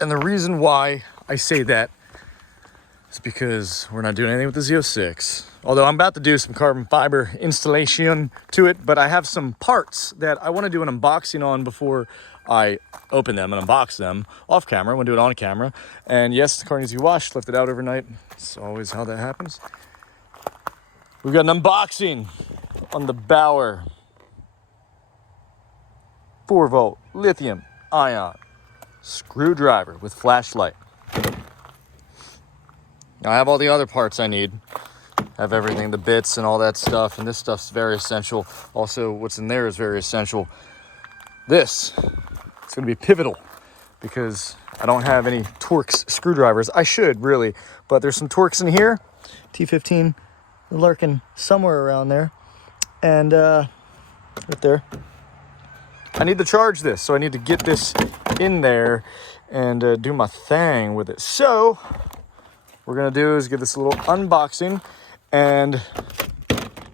And the reason why I say that is because we're not doing anything with the Z06. Although I'm about to do some carbon fiber installation to it, but I have some parts that I want to do an unboxing on before I open them and unbox them off camera. I want to do it on camera. And yes, the car needs to be washed, left it out overnight. It's always how that happens. We've got an unboxing on the Bauer 4-volt lithium ion screwdriver with flashlight. Now I have all the other parts I need. I have everything, the bits and all that stuff, and this stuff's very essential. Also, what's in there is very essential. This is going to be pivotal because I don't have any Torx screwdrivers. I should, really, but there's some Torx in here. T15 lurking somewhere around there. And right there. I need to charge this, so I need to get this in there and do my thing with it. So what we're gonna do is give this a little unboxing and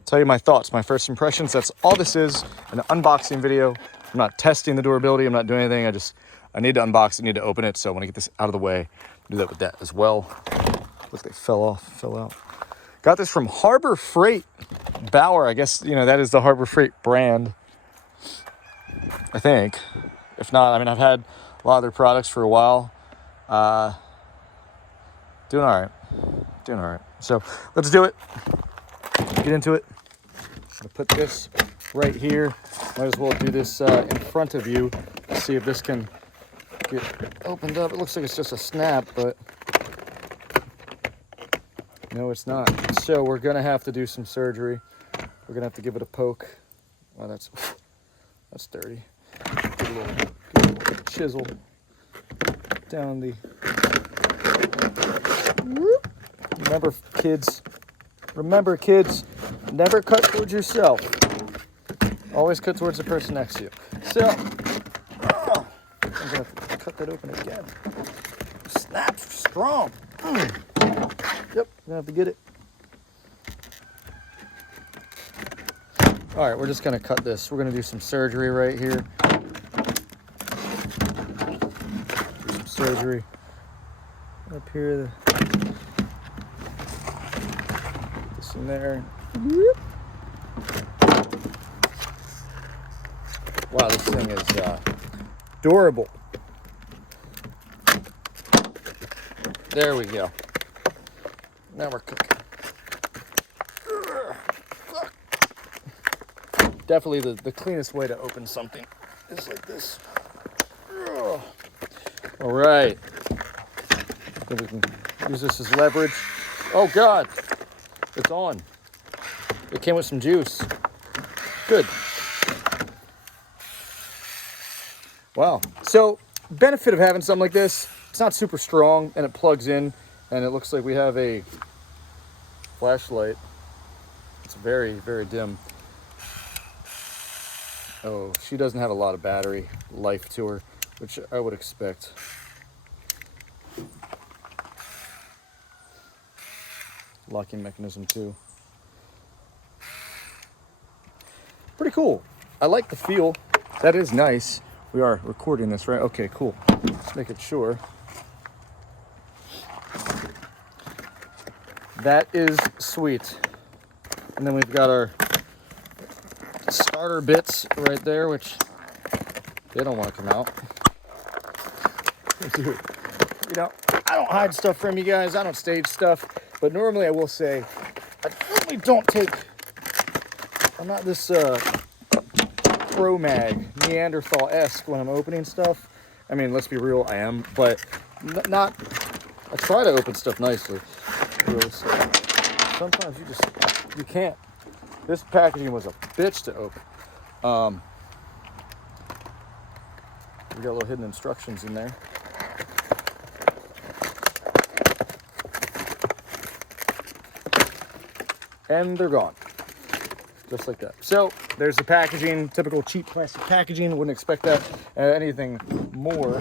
tell you my thoughts, my first impressions. That's all this is, an unboxing video. I'm not testing the durability, I'm not doing anything. I need to unbox it, need to open it, so I want to get this out of the way. Do that with that as well. Look, they fell out. Got this from Harbor Freight Bauer. I guess, you know, that is the Harbor Freight brand, I think. If not, I mean, I've had a lot of their products for a while. Doing all right. So let's do it. Get into it. I'm gonna put this right here. Might as well do this in front of you. See if this can get opened up. It looks like it's just a snap, but no, it's not. So we're gonna have to do some surgery. We're gonna have to give it a poke. Oh, that's dirty. Get a little chisel down the. Remember kids, never cut towards yourself. Always cut towards the person next to you. So, I'm gonna have to cut that open again. Snap strong. Yep, gonna have to get it. All right, we're just gonna cut this. We're gonna do some surgery right here. Do some surgery up here. This in there. Wow, this thing is durable. There we go. Now we're cooking. Definitely the cleanest way to open something is like this. All right. Then we can use this as leverage. Oh God, it's on. It came with some juice. Good. Wow. So benefit of having something like this, it's not super strong and it plugs in, and it looks like we have a flashlight. It's very, very dim. Oh, she doesn't have a lot of battery life to her, which I would expect. Locking mechanism too. Pretty cool. I like the feel. That is nice. We are recording this, right? Okay, cool. Let's make it sure. That is sweet. And then we've got our starter bits right there, which they don't want to come out. Dude, you know, I don't hide stuff from you guys. I don't stage stuff. But normally I will say, I normally don't take, I'm not this pro mag, Neanderthal-esque when I'm opening stuff. I mean, let's be real, I am, but not, I try to open stuff nicely. Really. Sometimes you can't. This packaging was a bitch to open. We got little hidden instructions in there. And they're gone. Just like that. So there's the packaging, typical cheap plastic packaging. Wouldn't expect that anything more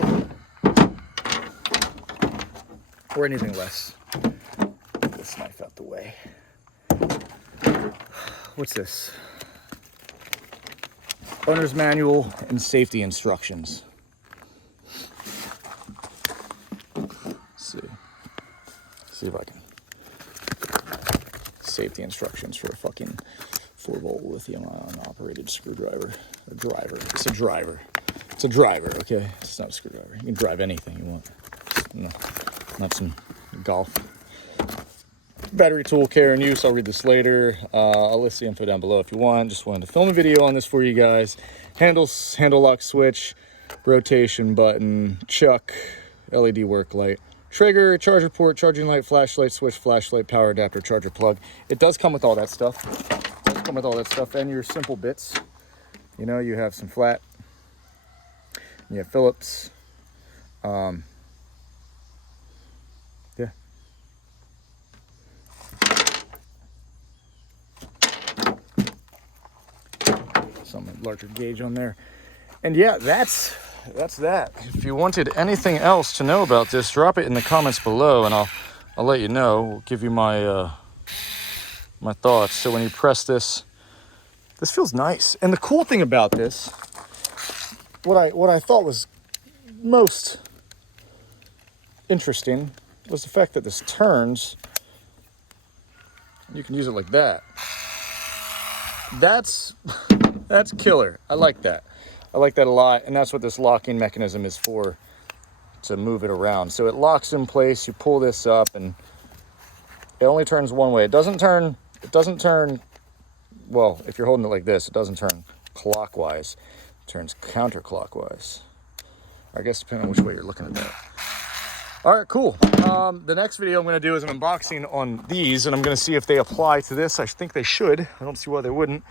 or anything less. Get this knife out the way. What's this? Owner's manual and safety instructions. see if I can safety instructions for a fucking 4-volt lithium-ion operated screwdriver. A driver. It's a driver. It's a driver, okay? It's not a screwdriver. You can drive anything you want. No, not some golf. Battery tool, care and use. I'll read this later. I'll list the info down below if you want. Just wanted to film a video on this for you guys. Handles, handle lock switch, rotation button, chuck, LED work light, trigger, charger port, charging light, flashlight switch, flashlight, power adapter, charger plug. It does come with all that stuff. It does come with all that stuff and your simple bits. You know, you have some flat. You have Phillips. Yeah. Some larger gauge on there. And yeah, that's that. If you wanted anything else to know about this, drop it in the comments below and I'll let you know. We'll give you my my thoughts. So when you press this feels nice. And the cool thing about this, what I thought was most interesting was the fact that this turns. You can use it like that. That's killer. I like that. I like that a lot, and that's what this locking mechanism is for, to move it around. So it locks in place. You pull this up, and it only turns one way. It doesn't turn. Well, if you're holding it like this, it doesn't turn clockwise. It turns counterclockwise. I guess depending on which way you're looking at that. All right, cool. The next video I'm going to do is an unboxing on these, and I'm going to see if they apply to this. I think they should. I don't see why they wouldn't.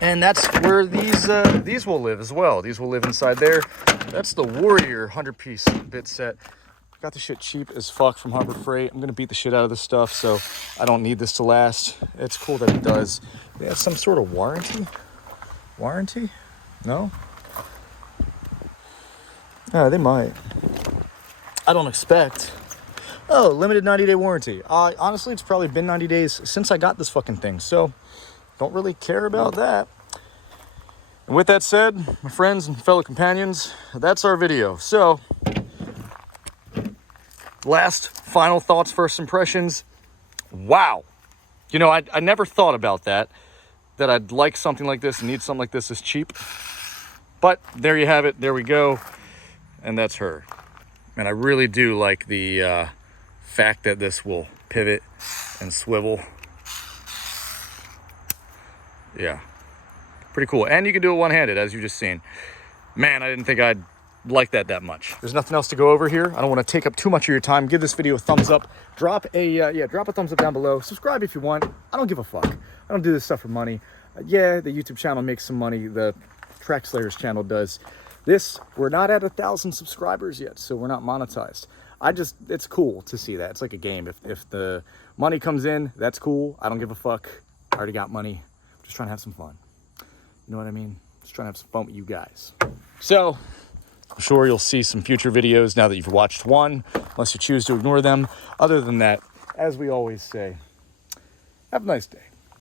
And that's where these will live as well. These will live inside there. That's the Warrior 100-piece bit set. Got the shit cheap as fuck from Harbor Freight. I'm going to beat the shit out of this stuff, so I don't need this to last. It's cool that it does. They have some sort of warranty? Warranty? No? They might. I don't expect. Oh, limited 90-day warranty. Honestly, it's probably been 90 days since I got this fucking thing, so don't really care about that. And with that said, my friends and fellow companions, that's our video. So, last, final thoughts, first impressions. Wow. You know, I never thought about that I'd like something like this and need something like this cheap. But there you have it. There we go. And that's her. And I really do like the fact that this will pivot and swivel. Yeah, pretty cool. And you can do it one-handed, as you just seen. Man, I didn't think I'd like that much. There's nothing else to go over here. I don't want to take up too much of your time. Give this video a thumbs up. Drop a thumbs up down below. Subscribe if you want. I don't give a fuck. I don't do this stuff for money. Yeah, the YouTube channel makes some money. The Track Slayers channel does. We're not at 1,000 subscribers yet, so we're not monetized. It's cool to see that. It's like a game. If the money comes in, that's cool. I don't give a fuck. I already got money. I'm just trying to have some fun. You know what I mean? Just trying to have some fun with you guys. So, I'm sure you'll see some future videos now that you've watched one, unless you choose to ignore them. Other than that, as we always say, have a nice day.